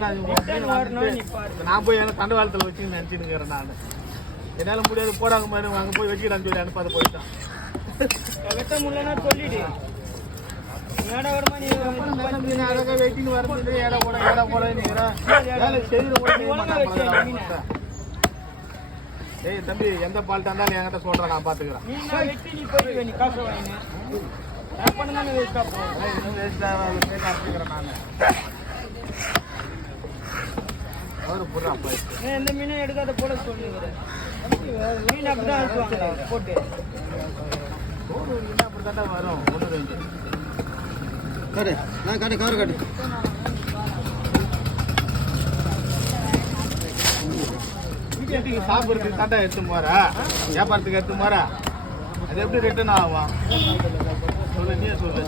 நான் போய் என்ன தண்டவாளத்தில் வச்சு நினைச்சுன்னு நான் என்னால முடியாது போடாங்க மாதிரி அங்கே போய் வச்சுக்கிட்டான்னு சொல்லி அனுப்பாத போயிட்டான். வெட்ட முடியலன்னா சொல்லிடு. அழகா வெட்டின்னு வரது ஏடா போட ஏய் தம்பி எந்த பால்ட்டா இருந்தாலும் என்கிட்ட சொல்றேன், நான் பாத்துக்கிறேன். எந்த மீனும் எடுக்காத போட சொல்லுங்கிறேன். மீன் அப்படிதான் அனுப்புவாங்க போட்டு அப்படித்தாண்டா வரும். ஒன்று ரெண்டு காடு நான் காடு கவர் காடு வீட்டுக்கு சாப்பிட்றதுக்கு தாண்டா எடுத்து போறா, வியாபாரத்துக்கு எடுத்து போறா. அது எப்படி ரிட்டர்ன் ஆகும் சொல்லு, நீயே சொல்லு.